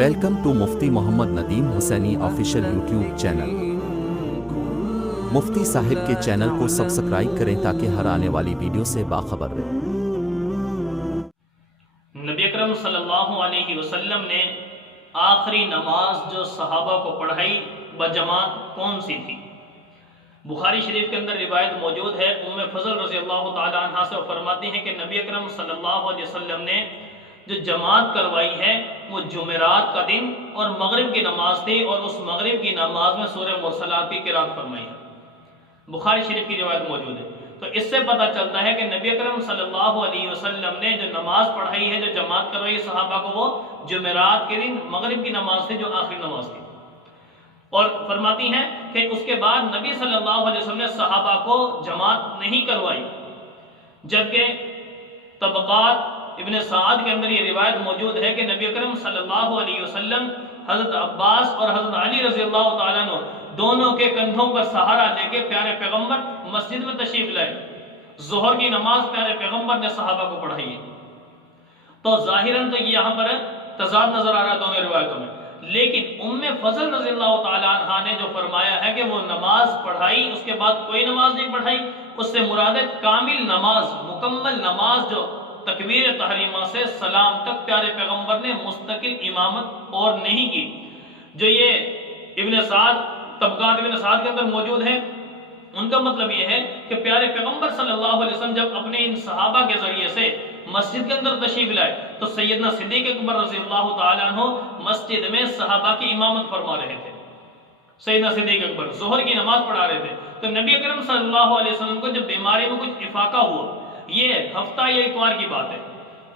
Welcome to Mufti Muhammad Nadeem Hussaini official YouTube channel. Mufti صاحب کے channel کو سبسکرائب کریں تاکہ ہر آنے والی ویڈیو سے باخبر رہیں۔ نبی اکرم صلی اللہ علیہ وسلم نے آخری نماز جو صحابہ کو پڑھائی بجماعت کون سی تھی؟ بخاری شریف کے اندر روایت موجود ہے، ام فضل رضی اللہ تعالی عنہ سے فرماتی ہیں کہ نبی اکرم صلی اللہ علیہ وسلم نے جو جماعت کروائی ہے وہ جمعرات کا دن اور مغرب کی نماز تھی، اور اس مغرب کی نماز میں سورہ مرسلات کی قرات فرمائی ہے۔ بخاری شریف کی روایت موجود ہے۔ تو اس سے پتہ چلتا ہے کہ نبی اکرم صلی اللہ علیہ وسلم نے جو نماز پڑھائی ہے، جو جماعت کروائی صحابہ کو، وہ جمعرات کے دن مغرب کی نماز تھی، جو آخری نماز تھی۔ اور فرماتی ہیں کہ اس کے بعد نبی صلی اللہ علیہ وسلم نے صحابہ کو جماعت نہیں کروائی، جبکہ طبقات ابن سعد کے اندر یہ روایت موجود ہے کہ نبی اکرم صلی اللہ علیہ وسلم حضرت عباس اور حضرت علی رضی اللہ تعالیٰ عنہ دونوں کے کندھوں پر سہارا لے کے پیارے پیغمبر مسجد میں تشریف لائے۔ ظہر کی نماز پیارے پیغمبر نے صحابہ کو پڑھائی ہے۔ تو ظاہراً تو یہاں پر تضاد نظر آ رہا ہے دونوں روایتوں میں، لیکن ام فضل رضی اللہ تعالیٰ عنہ نے جو فرمایا ہے کہ وہ نماز پڑھائی، اس کے بعد کوئی نماز نہیں پڑھائی، اس سے مراد ہے کامل نماز، مکمل نماز، جو تکبیر تحریمہ سے سلام تک پیارے پیغمبر نے مستقل امامت اور نہیں کی۔ جو یہ ابن سعد، طبقات ابن سعد کے اندر موجود ہے، ان کا مطلب یہ ہے کہ پیارے پیغمبر صلی اللہ علیہ وسلم جب اپنے ان صحابہ کے ذریعے سے مسجد کے اندر تشریف لائے تو سیدنا صدیق اکبر رضی اللہ تعالیٰ عنہ مسجد میں صحابہ کی امامت فرما رہے تھے۔ سیدنا صدیق اکبر ظہر کی نماز پڑھا رہے تھے، تو نبی اکرم صلی اللہ علیہ وسلم کو جب بیماری میں کچھ افاقہ ہوا، یہ ہفتہ یا اتوار کی بات ہے،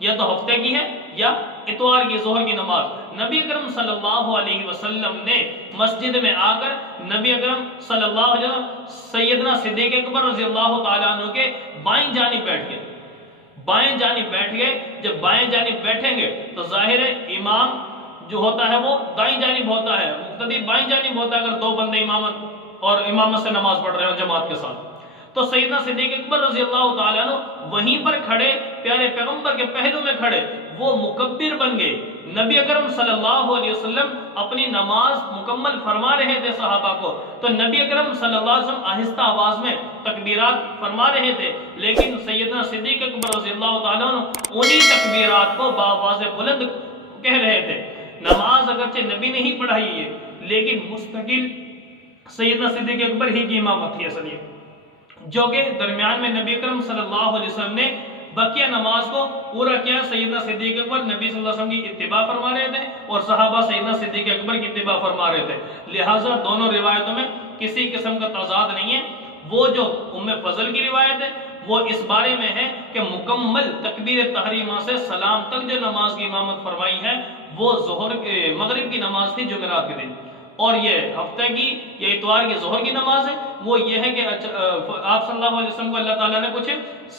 یا تو ہفتے کی ہے یا اتوار کی ظہر کی نماز، نبی اکرم صلی اللہ علیہ وسلم نے مسجد میں آ کر نبی اکرم صلی اللہ علیہ وسلم سیدنا صدیق اکبر رضی اللہ تعالیٰ عنہ کے بائیں جانب بیٹھ گئے۔ بائیں جانب بیٹھ گئے، جب بائیں جانب بیٹھیں گے تو ظاہر ہے امام جو ہوتا ہے وہ دائیں جانب ہوتا ہے، مقتدی بائیں جانب ہوتا ہے اگر دو بندے امامت اور امامت سے نماز پڑھ رہے ہو جماعت کے ساتھ۔ تو سیدنا صدیق اکبر رضی اللہ تعالیٰ عنہ وہیں پر کھڑے، پیارے پیغمبر کے پہلو میں کھڑے، وہ مکبر بن گئے۔ نبی اکرم صلی اللہ علیہ وسلم اپنی نماز مکمل فرما رہے تھے صحابہ کو، تو نبی اکرم صلی اللہ علیہ وسلم آہستہ آواز میں تکبیرات فرما رہے تھے، لیکن سیدنا صدیق اکبر رضی اللہ تعالیٰ عنہ انہی تکبیرات کو بآواز بلند کہہ رہے تھے۔ نماز اگرچہ نبی نہیں پڑھائی ہے، لیکن مستقل سیدنا صدیق اکبر ہی کی امامت تھی اصل یہ، جو کہ درمیان میں نبی اکرم صلی اللہ علیہ وسلم نے بقیہ نماز کو پورا کیا۔ سیدنا صدیق اکبر نبی صلی اللہ علیہ وسلم کی اتباع فرما رہے تھے اور صحابہ سیدنا صدیق اکبر کی اتباع فرما رہے تھے، لہٰذا دونوں روایتوں میں کسی قسم کا تضاد نہیں ہے۔ وہ جو ام فضل کی روایت ہے وہ اس بارے میں ہے کہ مکمل تکبیر تحریمہ سے سلام تک جو نماز کی امامت فرمائی ہے وہ مغرب کی نماز تھی جمعرات کے دن، اور یہ ہفتہ کی یا اتوار کی ظہر کی نماز ہے وہ یہ ہے کہ آپ صلی اللہ علیہ وسلم کو اللہ تعالیٰ نے کچھ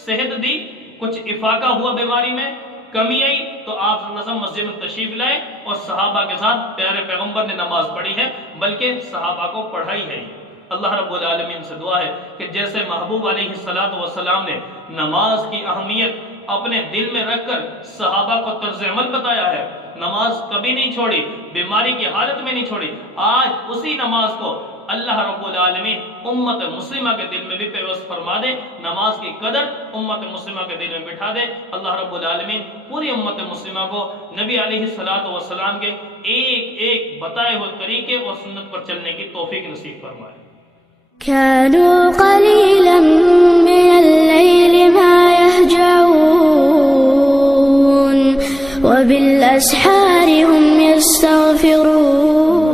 صحت دی، کچھ افاقہ ہوا، بیماری میں کمی آئی، تو آپ صلی اللہ علیہ وسلم مسجد میں تشریف لائے اور صحابہ کے ساتھ پیارے پیغمبر نے نماز پڑھی ہے، بلکہ صحابہ کو پڑھائی ہے۔ اللہ رب العالمین سے دعا ہے کہ جیسے محبوب علیہ السلام نے نماز کی اہمیت اپنے دل میں رکھ کر صحابہ کو طرز عمل بتایا ہے، نماز کبھی نہیں چھوڑی، بیماری کی حالت میں نہیں چھوڑی، آج اسی نماز کو اللہ رب العالمین امت مسلمہ کے دل میں بھی پیوست فرما دے، نماز کی قدر امت مسلمہ کے دل میں بٹھا دے۔ اللہ رب العالمین پوری امت مسلمہ کو نبی علیہ السلام کے ایک ایک بتائے ہوئے طریقے اور سنت پر چلنے کی توفیق نصیب فرمائے۔ كانوا قليلا من الليل ما يهجعون وبالأسحار هم يستغفرون